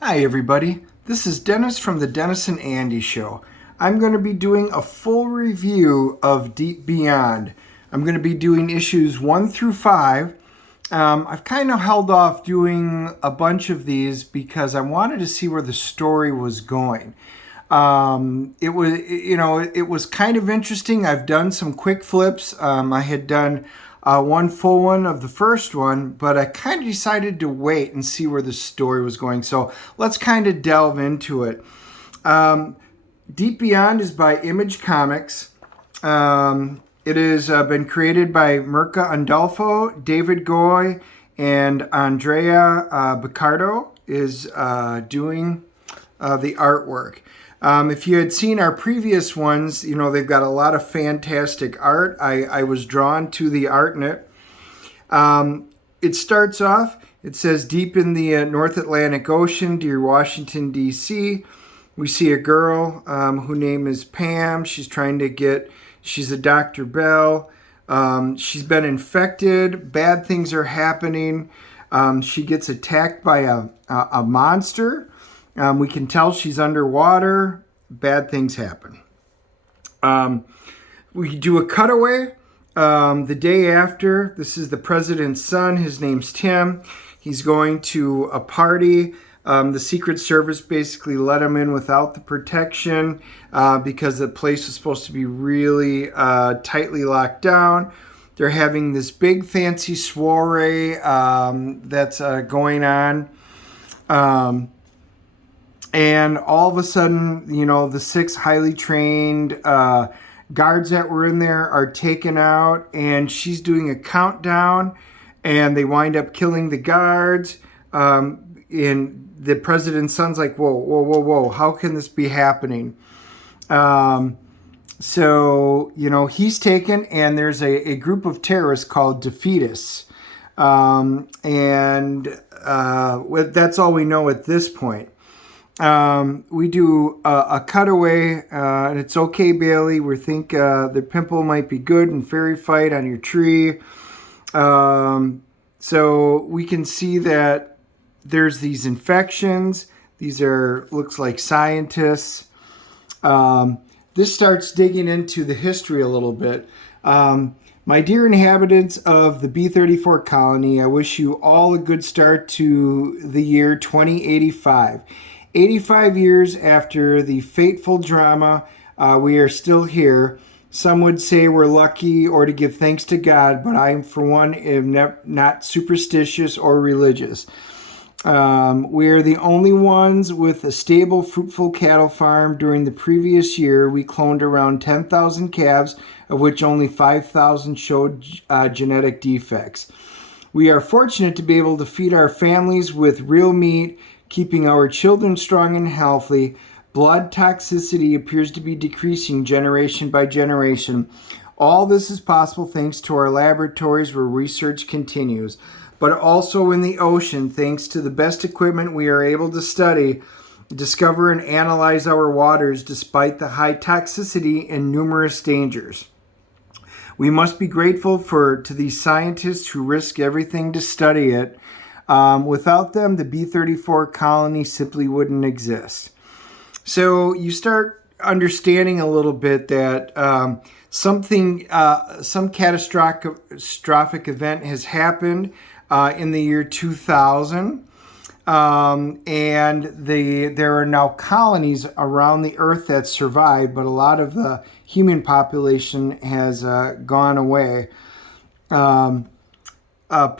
Hi everybody, this is Dennis from the Dennis and Andy Show. I'm going to be doing a full review of Deep Beyond. I'm going to be doing issues 1 through 5. I've kind of held off doing a bunch of these because I wanted to see where the story was going. It was kind of interesting. I've done some quick flips. I had done one full one of the first one, but I kind of decided to wait and see where the story was going. So let's kind of delve into it. Deep Beyond is by Image Comics. It has been created by Mirka Andolfo, David Goy, and Andrea Broccardo is doing the artwork. If you had seen our previous ones, they've got a lot of fantastic art. I was drawn to the art in it. It starts off, it says, deep in the North Atlantic Ocean, near Washington, D.C., we see a girl whose name is Pam. She's a Dr. Bell. She's been infected. Bad things are happening. She gets attacked by a monster. We can tell she's underwater. Bad things happen. We do a cutaway. The day after, this is the president's son. His name's Tim. He's going to a party. The Secret Service basically let him in without the protection because the place was supposed to be really tightly locked down. They're having this big fancy soiree that's going on. And all of a sudden, the 6 highly trained guards that were in there are taken out, and she's doing a countdown, and they wind up killing the guards. And the president's son's like, whoa, whoa, whoa, whoa, how can this be happening? So, he's taken, and there's a group of terrorists called defeatists. That's all we know at this point. We do a cutaway, and it's okay, Bailey. We think the pimple might be good in fairy fight on your tree. So we can see that there's these infections. These looks like scientists. This starts digging into the history a little bit. My dear inhabitants of the B-34 colony, I wish you all a good start to the year 2085. 85 years after the fateful drama, we are still here. Some would say we're lucky or to give thanks to God, but I, for one, am not superstitious or religious. We're the only ones with a stable, fruitful cattle farm. During the previous year, we cloned around 10,000 calves, of which only 5,000 showed genetic defects. We are fortunate to be able to feed our families with real meat, keeping our children strong and healthy. Blood toxicity appears to be decreasing generation by generation. All this is possible thanks to our laboratories where research continues, but also in the ocean, thanks to the best equipment we are able to study, discover, and analyze our waters despite the high toxicity and numerous dangers. We must be grateful to these scientists who risk everything to study it. Without them, the B-34 colony simply wouldn't exist. So you start understanding a little bit that some catastrophic event has happened in the year 2000, and there are now colonies around the earth that survive, but a lot of the human population has gone away.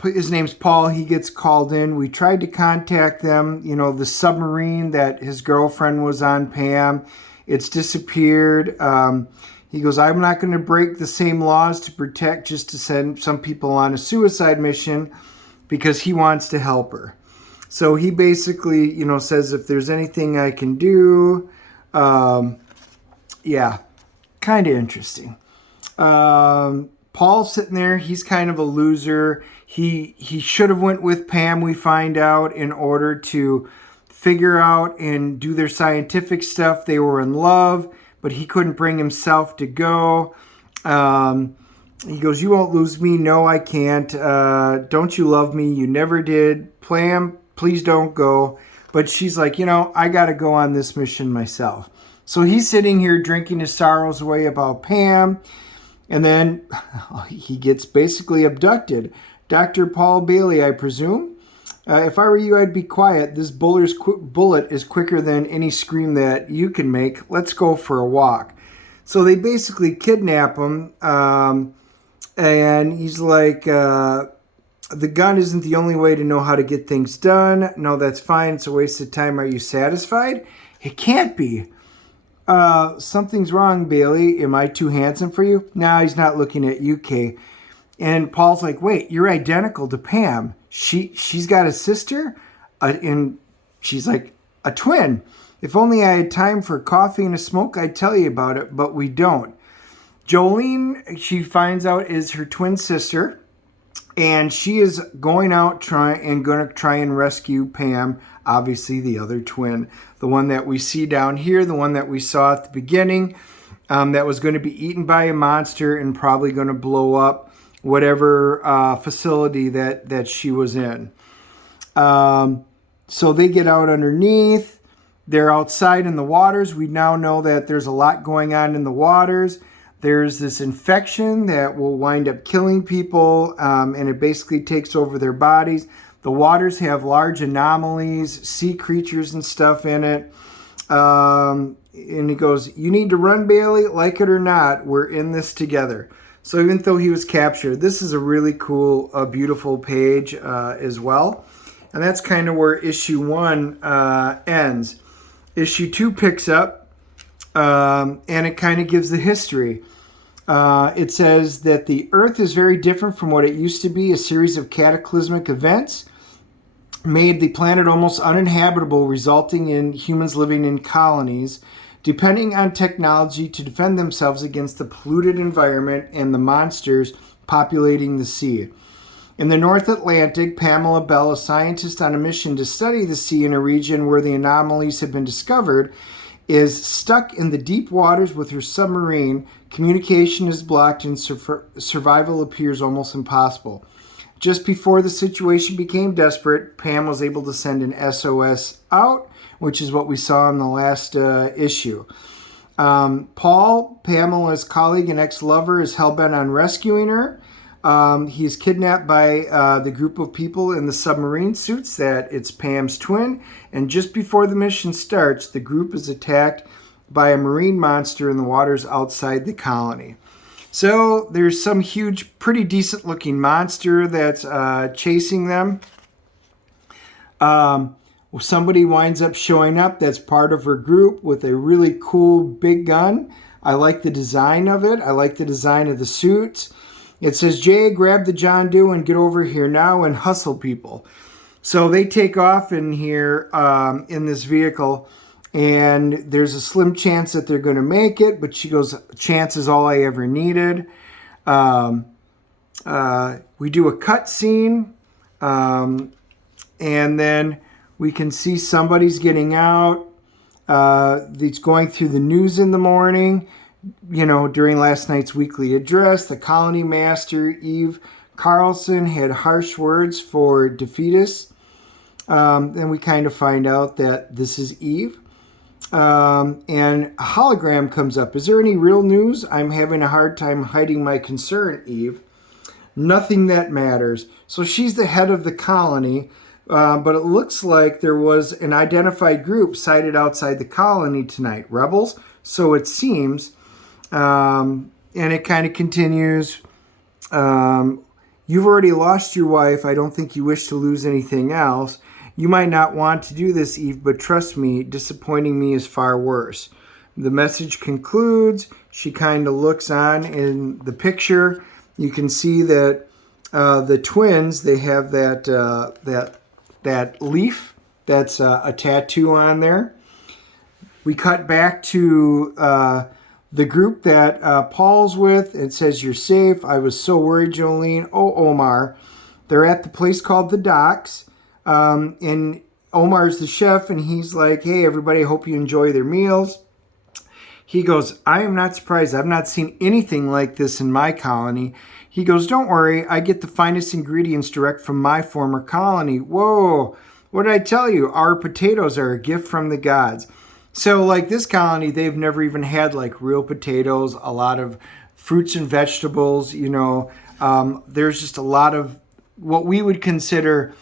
His name's Paul. He gets called in. We tried to contact them. The submarine that his girlfriend was on, Pam, it's disappeared. He goes, I'm not going to break the same laws to protect just to send some people on a suicide mission because he wants to help her. So he basically, says if there's anything I can do, yeah, kind of interesting. Paul's sitting there. He's kind of a loser. He should have went with Pam, we find out, in order to figure out and do their scientific stuff. They were in love, but he couldn't bring himself to go. He goes, you won't lose me. No, I can't. Don't you love me? You never did. Pam, please don't go. But she's like, I got to go on this mission myself. So he's sitting here drinking his sorrows away about Pam. And then he gets basically abducted. Dr. Paul Bailey, I presume. If I were you, I'd be quiet. This bullet is quicker than any scream that you can make. Let's go for a walk. So they basically kidnap him. And he's like, the gun isn't the only way to know how to get things done. No, that's fine. It's a waste of time. Are you satisfied? It can't be. Something's wrong, Bailey. Am I too handsome for you? No, he's not looking at you, Kay. And Paul's like, wait, you're identical to Pam. She's got a sister? And she's like, a twin. If only I had time for coffee and a smoke, I'd tell you about it, but we don't. Jolene, she finds out, is her twin sister. And she is going out going to try and rescue Pam, obviously the other twin, the one that we see down here, the one that we saw at the beginning, that was going to be eaten by a monster and probably going to blow up whatever facility that she was in. So they get out underneath. They're outside in the waters. We now know that there's a lot going on in the waters. There's this infection that will wind up killing people, and it basically takes over their bodies. The waters have large anomalies, sea creatures and stuff in it. And he goes, you need to run, Bailey, like it or not. We're in this together. So even though he was captured, this is a really cool, beautiful page as well. And that's kind of where issue 1 ends. Issue 2 picks up. And it kind of gives the history. It says that the Earth is very different from what it used to be. A series of cataclysmic events made the planet almost uninhabitable, resulting in humans living in colonies, depending on technology to defend themselves against the polluted environment and the monsters populating the sea. In the North Atlantic, Pamela Bell, a scientist on a mission to study the sea in a region where the anomalies have been discovered, is stuck in the deep waters with her submarine. Communication is blocked and survival appears almost impossible. Just before the situation became desperate, Pam was able to send an SOS out, which is what we saw in the last issue. Paul, Pamela's colleague and ex-lover, is hell-bent on rescuing her. He's kidnapped by the group of people in the submarine suits that it's Pam's twin. And just before the mission starts, the group is attacked by a marine monster in the waters outside the colony. So there's some huge, pretty decent looking monster that's chasing them. Somebody winds up showing up that's part of her group with a really cool big gun. I like the design of it. I like the design of the suits. It says, Jay, grab the John Doe and get over here now and hustle people. So they take off in here in this vehicle, and there's a slim chance that they're going to make it, but she goes, chance is all I ever needed. We do a cut scene, and then we can see somebody's getting out. It's going through the news in the morning. During last night's weekly address, the colony master, Eve Carlson, had harsh words for defeatists. And we kind of find out that this is Eve. And a hologram comes up. Is there any real news? I'm having a hard time hiding my concern, Eve. Nothing that matters. So she's the head of the colony, but it looks like there was an identified group sighted outside the colony tonight. Rebels? So it seems. And it kind of continues. You've already lost your wife. I don't think you wish to lose anything else. You might not want to do this, Eve, but trust me, disappointing me is far worse. The message concludes. She kind of looks on in the picture. You can see that the twins, they have that leaf that's a tattoo on there. We cut back to the group that Paul's with. It says, you're safe. I was so worried, Jolene. Oh, Omar. They're at the place called the Docks. And Omar's the chef, and he's like, hey, everybody, I hope you enjoy their meals. He goes, I am not surprised. I've not seen anything like this in my colony. He goes, don't worry. I get the finest ingredients direct from my former colony. Whoa. What did I tell you? Our potatoes are a gift from the gods. So like this colony, they've never even had like real potatoes, a lot of fruits and vegetables, there's just a lot of what we would consider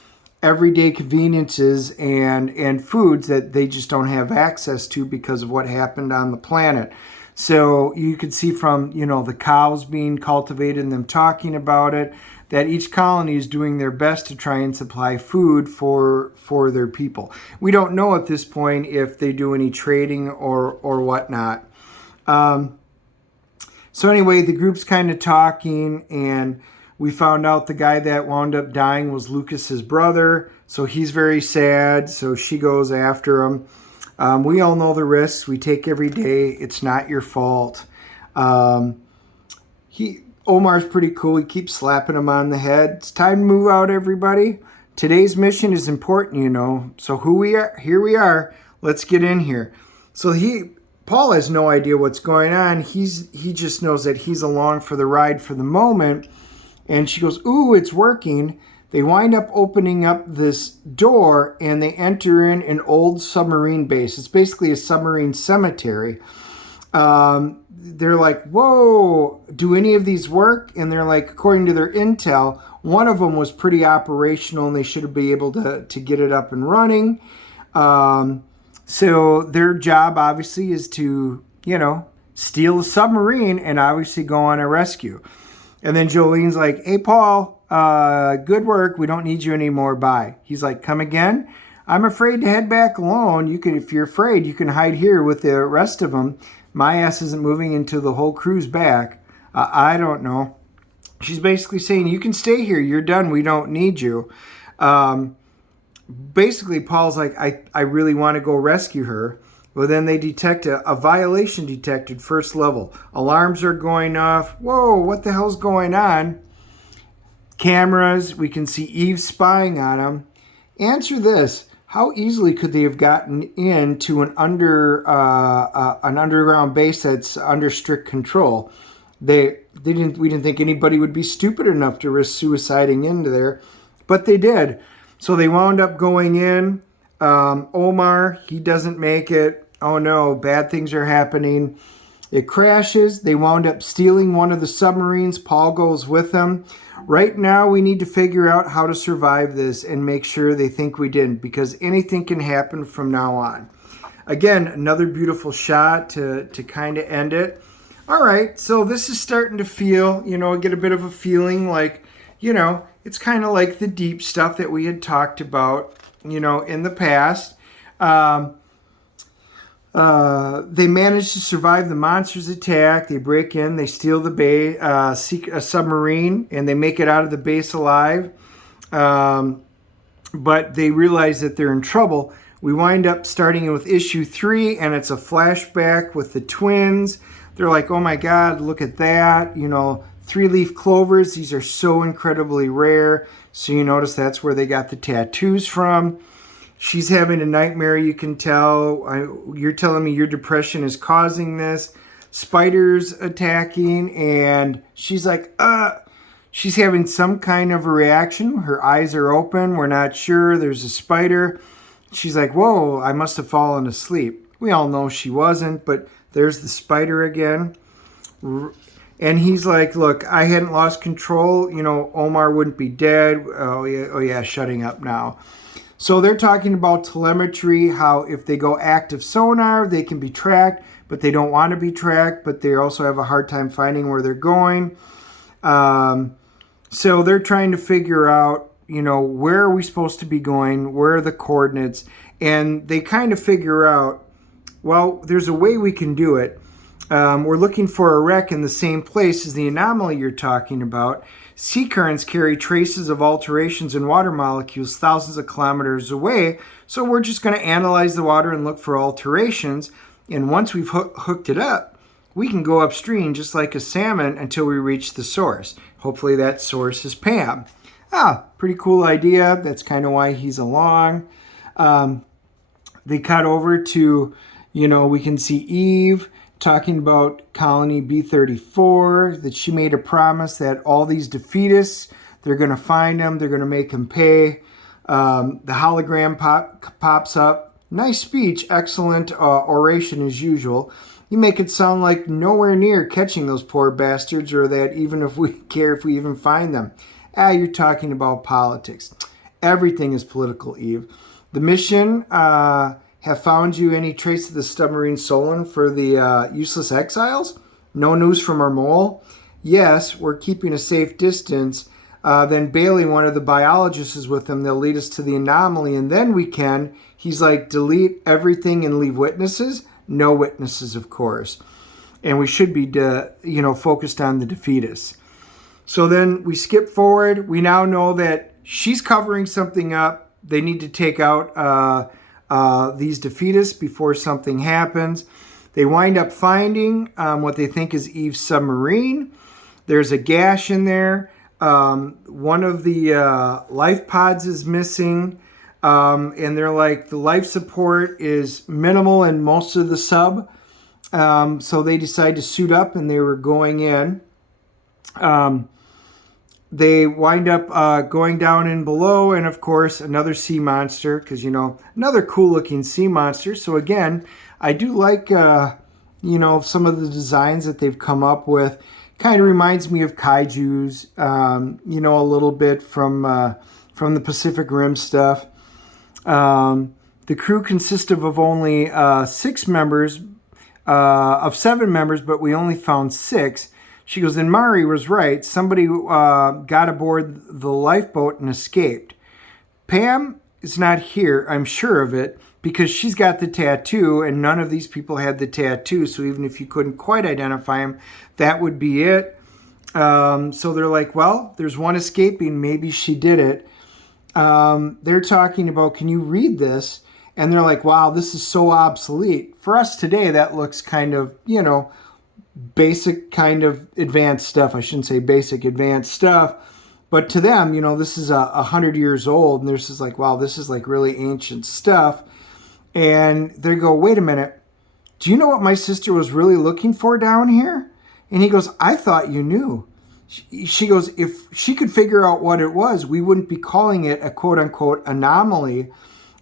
everyday conveniences and foods that they just don't have access to because of what happened on the planet. So you could see from, the cows being cultivated and them talking about it, that each colony is doing their best to try and supply food for their people. We don't know at this point if they do any trading or whatnot. So anyway, the group's kind of talking, and we found out the guy that wound up dying was Lucas's brother. So he's very sad. So she goes after him. We all know the risks we take every day. It's not your fault. Omar's pretty cool. He keeps slapping him on the head. It's time to move out, everybody. Today's mission is important, So here we are. Let's get in here. So Paul has no idea what's going on. He just knows that he's along for the ride for the moment. And she goes, ooh, it's working. They wind up opening up this door and they enter in an old submarine base. It's basically a submarine cemetery. They're like, whoa, do any of these work? And they're like, according to their intel, one of them was pretty operational and they should be able to get it up and running. So their job obviously is to, steal a submarine and obviously go on a rescue. And then Jolene's like, hey, Paul, good work. We don't need you anymore. Bye. He's like, come again? I'm afraid to head back alone. If you're afraid, you can hide here with the rest of them. My ass isn't moving until the whole crew's back. I don't know. She's basically saying, you can stay here. You're done. We don't need you. Basically, Paul's like, I really want to go rescue her. Well, then they detect a violation detected first level. Alarms are going off. Whoa, what the hell's going on? Cameras. We can see Eve spying on them. Answer this. How easily could they have gotten into an underground base that's under strict control? We didn't think anybody would be stupid enough to risk suiciding into there, but they did. So they wound up going in. Omar, he doesn't make it. Oh no, bad things are happening. It crashes. They wound up stealing one of the submarines. Paul goes with them. Right now, we need to figure out how to survive this and make sure they think we didn't, because anything can happen from now on. Again, another beautiful shot to kind of end it. All right, so this is starting to feel, I get a bit of a feeling like, it's kind of like the deep stuff that we had talked about, in the past. They manage to survive the monster's attack. They break in, they steal the base, seek a submarine, and they make it out of the base alive. But they realize that they're in trouble. We wind up starting with issue 3, and it's a flashback with the twins. They're like, oh my God, look at that. 3-leaf clovers. These are so incredibly rare. So you notice that's where they got the tattoos from. She's having a nightmare, you can tell. You're telling me your depression is causing this. Spiders attacking, and she's like, she's having some kind of a reaction. Her eyes are open. We're not sure. There's a spider. She's like, whoa, I must have fallen asleep. We all know she wasn't, but there's the spider again. And he's like, look, I hadn't lost control. Omar wouldn't be dead. Oh yeah, shutting up now. So they're talking about telemetry, how if they go active sonar, they can be tracked, but they don't want to be tracked, but they also have a hard time finding where they're going. So they're trying to figure out, where are we supposed to be going? Where are the coordinates? And they kind of figure out, well, there's a way we can do it. We're looking for a wreck in the same place as the anomaly you're talking about. Sea currents carry traces of alterations in water molecules thousands of kilometers away, so we're just going to analyze the water and look for alterations, and once we've hooked it up, we can go upstream just like a salmon until we reach the source. Hopefully that source is Pam. Pretty cool idea. That's kind of why he's along. They cut over to, we can see Eve talking about colony B34, that she made a promise that all these defeatists, they're going to find them, they're going to make them pay. The hologram pops up. Nice speech, excellent oration as usual. You make it sound like nowhere near catching those poor bastards, or that even if we care if we even find them. You're talking about politics. Everything is political, Eve. The mission have found you any trace of the submarine Solon for the useless exiles? No news from our mole? Yes, we're keeping a safe distance. Then Bailey, one of the biologists, is with them. They'll lead us to the anomaly, and then we can. He's like, delete everything and leave witnesses? No witnesses, of course. And we should be, focused on the defeatists. So then we skip forward. We now know that she's covering something up. They need to take out these defeatists before something happens. They wind up finding what they think is Eve's submarine. There's a gash in there. One of the life pods is missing. And they're like, the life support is minimal in most of the sub. So they decide to suit up, and they were going in. They wind up going down in below, and of course, another sea monster, because, another cool looking sea monster. So again, I do like, some of the designs that they've come up with. Kind of reminds me of kaijus, a little bit from the Pacific Rim stuff. The crew consisted of only 6 members, of 7 members, but we only found 6. She goes, and Mari was right. Somebody got aboard the lifeboat and escaped. Pam is not here, I'm sure of it, because she's got the tattoo, and none of these people had the tattoo. So even if you couldn't quite identify him, that would be it. So they're like, well, there's one escaping. Maybe she did it. They're talking about, can you read this? And they're like, wow, this is so obsolete. For us today, that looks kind of, basic kind of advanced stuff. I shouldn't say basic, advanced stuff. But to them, this is 100 years old. And they're just like, wow, this is like really ancient stuff. And they go, wait a minute. Do you know what my sister was really looking for down here? And he goes, I thought you knew. She goes, if she could figure out what it was, we wouldn't be calling it a quote-unquote anomaly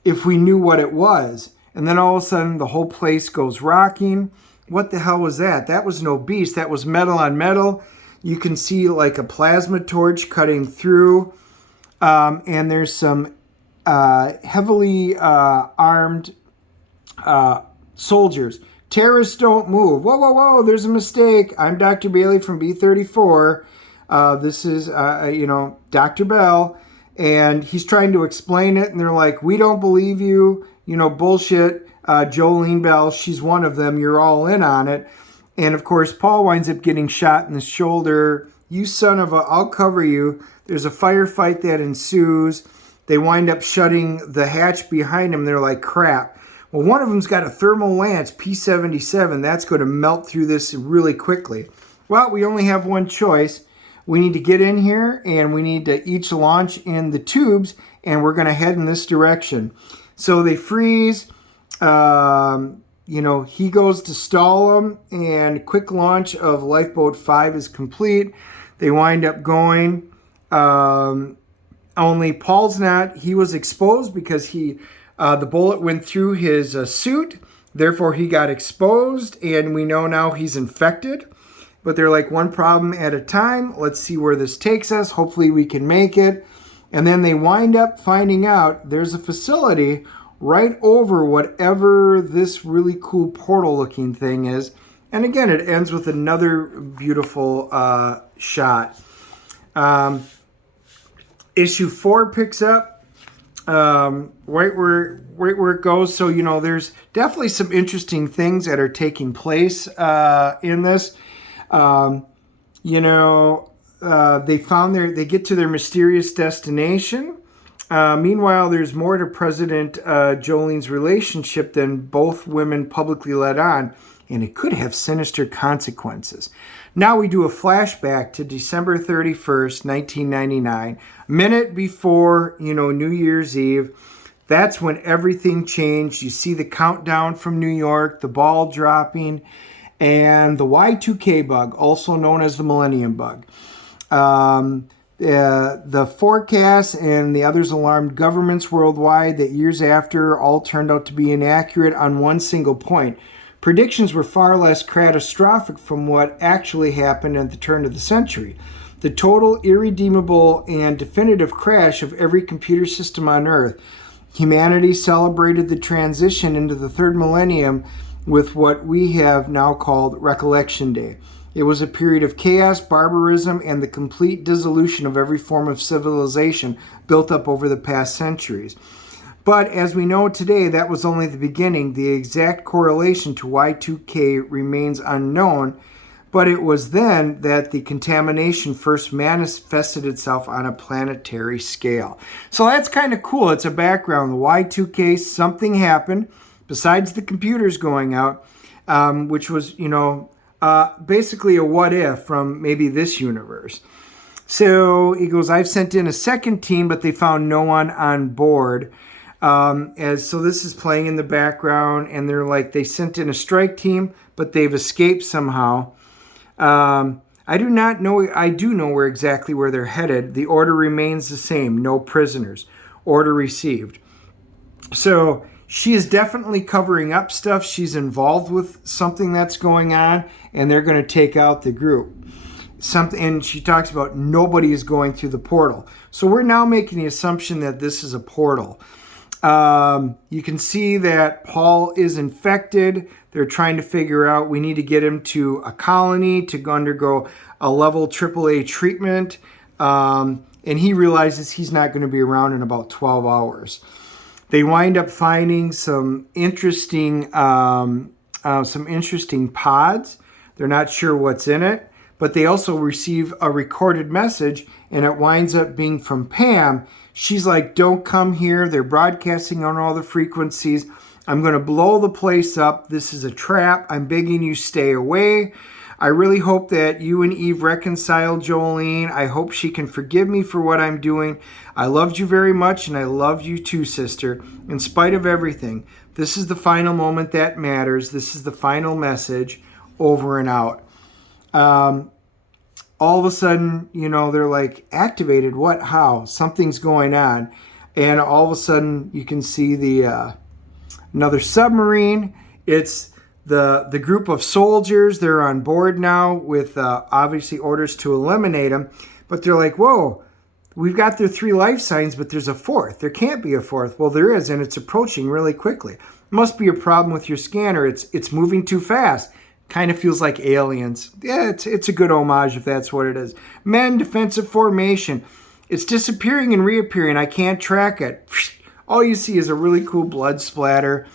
if we knew what it was. And then all of a sudden, the whole place goes rocking. What the hell was that? That was no beast. That was metal on metal. You can see like a plasma torch cutting through. And there's some heavily armed soldiers. Terrorists don't move. Whoa, whoa, whoa, there's a mistake. I'm Dr. Bailey from B34. This is, Dr. Bell. And he's trying to explain it. And they're like, we don't believe you. Bullshit. Jolene Bell, she's one of them. You're all in on it. And, of course, Paul winds up getting shot in the shoulder. You son of a, I'll cover you. There's a firefight that ensues. They wind up shutting the hatch behind them. They're like, crap. Well, one of them's got a thermal lance, P-77. That's going to melt through this really quickly. Well, we only have one choice. We need to get in here, and we need to each launch in the tubes, and we're going to head in this direction. So they freeze. He goes to stall them, and quick launch of Lifeboat 5 is complete. They wind up going. Only Paul's not. He was exposed because the bullet went through his suit. Therefore, he got exposed, and we know now he's infected. But they're like, one problem at a time. Let's see where this takes us. Hopefully, we can make it. And then they wind up finding out there's a facility right over whatever this really cool portal-looking thing is. And again, it ends with another beautiful shot. Issue 4 picks up right where it goes. So, there's definitely some interesting things that are taking place in this. They get to their mysterious destination. Meanwhile, there's more to President Jolene's relationship than both women publicly let on, and it could have sinister consequences. Now we do a flashback to December 31st, 1999, minute before, New Year's Eve. That's when everything changed. You see the countdown from New York, the ball dropping, and the Y2K bug, also known as the millennium bug. The forecasts and the others alarmed governments worldwide that years after all turned out to be inaccurate on one single point. Predictions were far less catastrophic from what actually happened at the turn of the century. The total, irredeemable, and definitive crash of every computer system on Earth. Humanity celebrated the transition into the third millennium with what we have now called Recollection Day. It was a period of chaos, barbarism, and the complete dissolution of every form of civilization built up over the past centuries. But as we know today, that was only the beginning. The exact correlation to Y2K remains unknown, but it was then that the contamination first manifested itself on a planetary scale. So that's kind of cool. It's a background. The Y2K, something happened besides the computers going out, which was, basically a what if from maybe this universe. So he goes, I've sent in a second team, but they found no one on board. So this is playing in the background, and they're like, they sent in a strike team, but they've escaped somehow. I do not know. I do know where they're headed. The order remains the same. No prisoners. Order received. So she is definitely covering up stuff. She's involved with something that's going on, and they're going to take out the group. And she talks about nobody is going through the portal. So we're now making the assumption that this is a portal. You can see that Paul is infected. They're trying to figure out, we need to get him to a colony to undergo a level AAA treatment. And he realizes he's not going to be around in about 12 hours. They wind up finding some interesting pods. They're not sure what's in it, but they also receive a recorded message, and it winds up being from Pam. She's like, don't come here. They're broadcasting on all the frequencies. I'm going to blow the place up. This is a trap. I'm begging you, stay away. I really hope that you and Eve reconcile, Jolene. I hope she can forgive me for what I'm doing. I loved you very much, and I love you too, sister. In spite of everything, this is the final moment that matters. This is the final message. Over and out. All of a sudden, they're like, activated? What? How? Something's going on. And all of a sudden, you can see the another submarine. It's the group of soldiers. They're on board now with obviously orders to eliminate them. But they're like, whoa, we've got their 3 life signs, but there's a 4th. There can't be a 4th. Well, there is, and it's approaching really quickly. Must be a problem with your scanner. It's moving too fast. Kind of feels like Aliens. Yeah, it's a good homage if that's what it is. Men, defensive formation. It's disappearing and reappearing. I can't track it. All you see is a really cool blood splatter.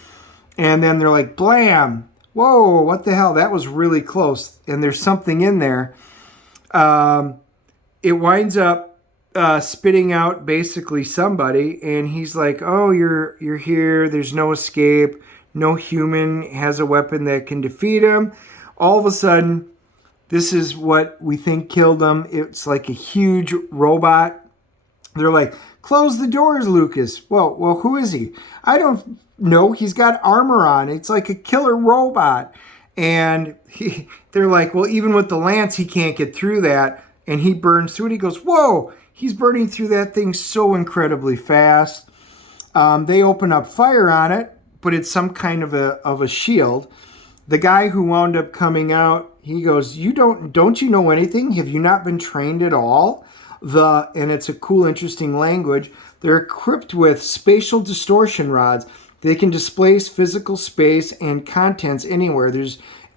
And then they're like, blam. Whoa, what the hell? That was really close. And there's something in there. It winds up spitting out basically somebody. And he's like, oh, you're here. There's no escape. No human has a weapon that can defeat him. All of a sudden, this is what we think killed him. It's like a huge robot. They're like, close the doors, Lucas. Well, who is he? I don't know. He's got armor on. It's like a killer robot. And they're like, well, even with the lance, he can't get through that. And he burns through it. He goes, whoa, he's burning through that thing so incredibly fast. They open up fire on it, but it's some kind of a shield. The guy who wound up coming out, he goes, don't you know anything? Have you not been trained at all? And it's a cool, interesting language. They're equipped with spatial distortion rods. They can displace physical space and contents anywhere.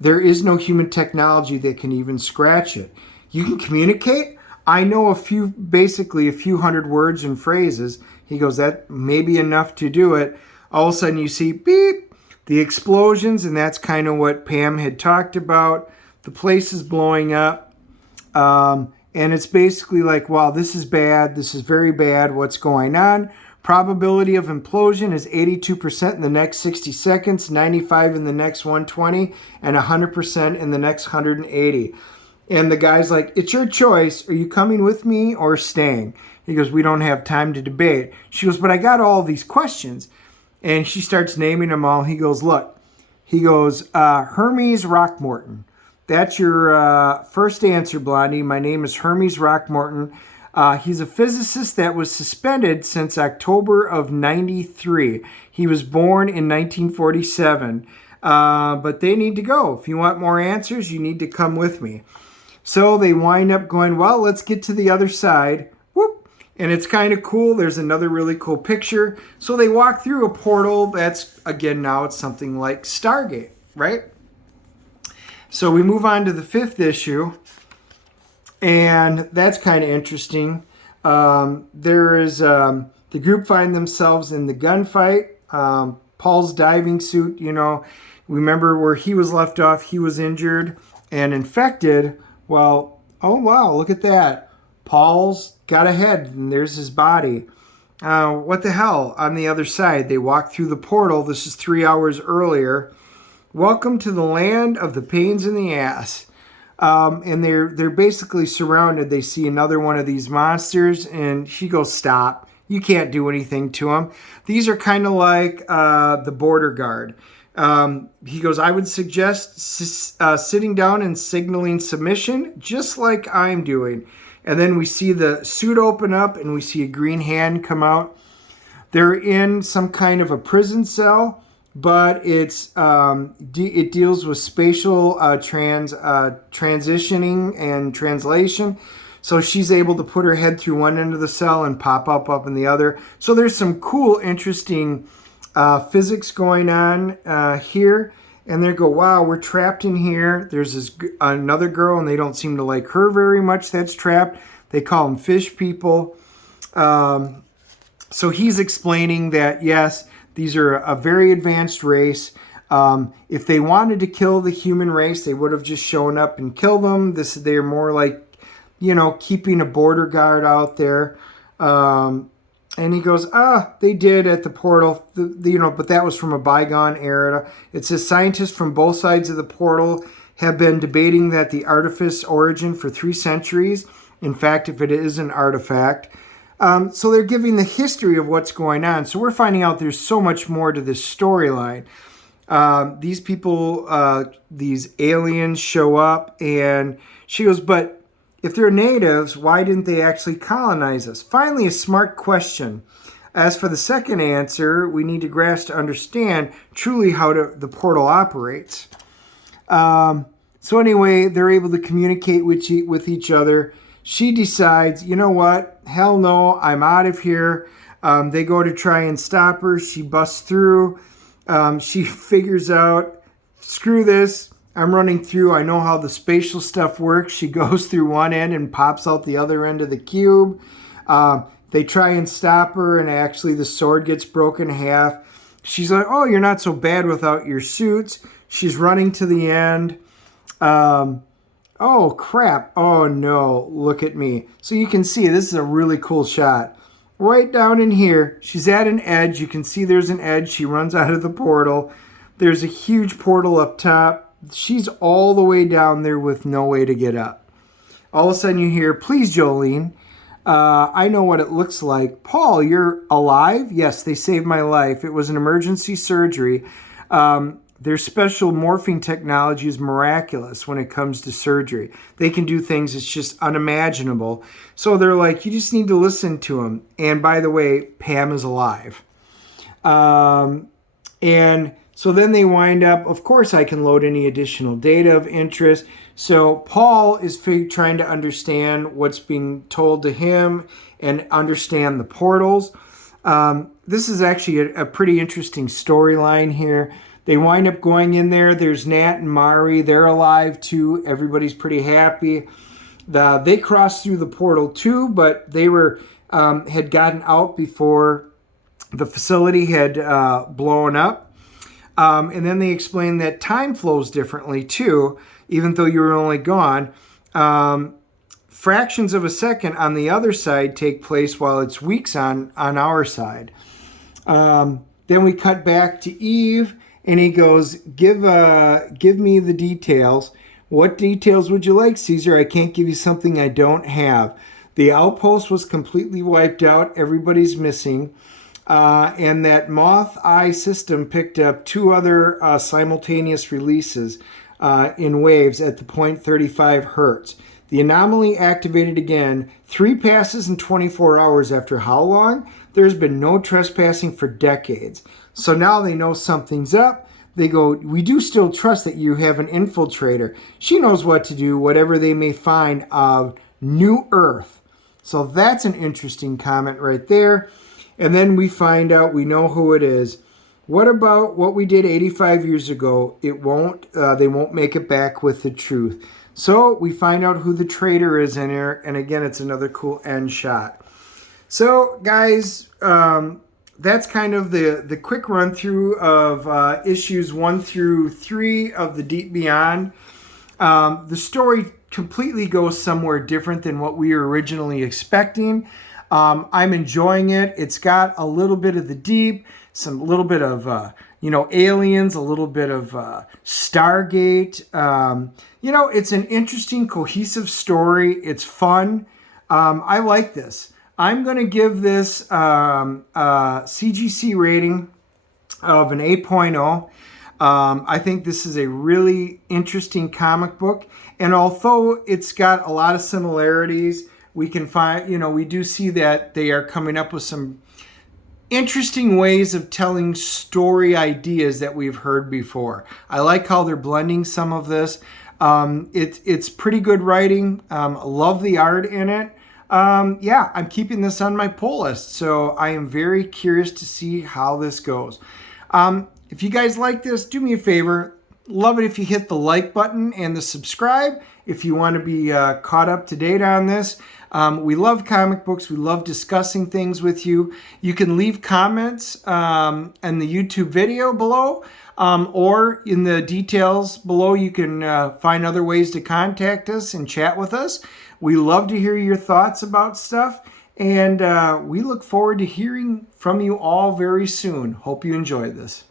There is no human technology that can even scratch it. You can communicate? I know a few hundred words and phrases. He goes, that may be enough to do it. All of a sudden you see beep, the explosions, and that's kind of what Pam had talked about. The place is blowing up. And it's basically like, wow, this is bad. This is very bad. What's going on? Probability of implosion is 82% in the next 60 seconds, 95% in the next 120, and 100% in the next 180. And the guy's like, it's your choice. Are you coming with me or staying? He goes, we don't have time to debate. She goes, but I got all these questions. And she starts naming them all. He goes, look. He goes, Hermes Rockmorton. That's your first answer, Blondie. My name is Hermes Rockmorton. He's a physicist that was suspended since October of 93. He was born in 1947. But they need to go. If you want more answers, you need to come with me. So they wind up going, well, let's get to the other side. Whoop. And it's kind of cool. There's another really cool picture. So they walk through a portal that's, again, now it's something like Stargate, right? So we move on to the 5th issue. And that's kind of interesting. There is the group find themselves in the gunfight. Paul's diving suit, remember where he was left off. He was injured and infected. Well, oh wow, look at that. Paul's got a head and there's his body. What the hell? On the other side, they walk through the portal. This is 3 hours earlier. Welcome to the land of the pains in the ass. And they're basically surrounded. They see another one of these monsters, and she goes, "Stop! You can't do anything to them." These are kind of like the border guard. He goes, "I would suggest sitting down and signaling submission, just like I'm doing." And then we see the suit open up, and we see a green hand come out. They're in some kind of a prison cell. But it deals with spatial transitioning and translation. So she's able to put her head through one end of the cell and pop up in the other. So there's some cool, interesting physics going on here. And they go, wow, we're trapped in here. There's another girl, and they don't seem to like her very much that's trapped. They call them fish people. So he's explaining that, yes, these are a very advanced race. If they wanted to kill the human race, they would have just shown up and killed them. They're more like, keeping a border guard out there. And he goes, they did at the portal, but that was from a bygone era. It says scientists from both sides of the portal have been debating that the artifice origin for 3 centuries. In fact, if it is an artifact. So they're giving the history of what's going on. So we're finding out there's so much more to this storyline. These people, these aliens show up, and she goes, but if they're natives, why didn't they actually colonize us? Finally, a smart question. As for the second answer, we need to grasp to understand truly how the portal operates. So anyway, they're able to communicate with each other. She decides, you know what? Hell no, I'm out of here. They go to try and stop her. She busts through. She figures out, screw this. I'm running through. I know how the spatial stuff works. She goes through one end and pops out the other end of the cube. They try and stop her, and actually the sword gets broken in half. She's like, oh, you're not so bad without your suits. She's running to the end. Oh, crap. Oh, no. Look at me. So you can see this is a really cool shot. Right down in here, she's at an edge. You can see there's an edge. She runs out of the portal. There's a huge portal up top. She's all the way down there with no way to get up. All of a sudden you hear, please, Jolene, I know what it looks like. Paul, you're alive? Yes, they saved my life. It was an emergency surgery. Their special morphing technology is miraculous when it comes to surgery. They can do things that's just unimaginable. So they're like, you just need to listen to them. And by the way, Pam is alive. And so then they wind up, of course, I can load any additional data of interest. So Paul is trying to understand what's being told to him and understand the portals. This is actually a pretty interesting storyline here. They wind up going in there. There's Nat and Mari. They're alive too. Everybody's pretty happy. They crossed through the portal too, but they had gotten out before the facility had blown up. And then they explained that time flows differently too, even though you were only gone. Fractions of a second on the other side take place while it's weeks on our side. Then we cut back to Eve. And he goes, give me the details. What details would you like, Caesar? I can't give you something I don't have. The outpost was completely wiped out. Everybody's missing. And that Moth Eye system picked up 2 other simultaneous releases in waves at the 0.35 hertz. The anomaly activated again. 3 passes in 24 hours after how long? There's been no trespassing for decades. So now they know something's up. They go, we do still trust that you have an infiltrator. She knows what to do, whatever they may find of New Earth. So that's an interesting comment right there. And then we find out, we know who it is. What about what we did 85 years ago? They won't make it back with the truth. So we find out who the traitor is in here. And again, it's another cool end shot. So guys, that's kind of the quick run through of issues 1 through 3 of the Deep Beyond. The story completely goes somewhere different than what we were originally expecting. I'm enjoying it. It's got a little bit of the deep, little bit of aliens, a little bit of Stargate. It's an interesting, cohesive story. It's fun. I like this. I'm going to give this CGC rating of an 8.0. I think this is a really interesting comic book. And although it's got a lot of similarities, we can find, we do see that they are coming up with some interesting ways of telling story ideas that we've heard before. I like how they're blending some of this. It's pretty good writing. Love the art in it. I'm keeping this on my pull list, so I am very curious to see how this goes. If you guys like this, do me a favor. Love it if you hit the like button and the subscribe if you want to be caught up to date on this. We love comic books. We love discussing things with you. You can leave comments in the YouTube video below, or in the details below. You can find other ways to contact us and chat with us. We love to hear your thoughts about stuff, and we look forward to hearing from you all very soon. Hope you enjoyed this.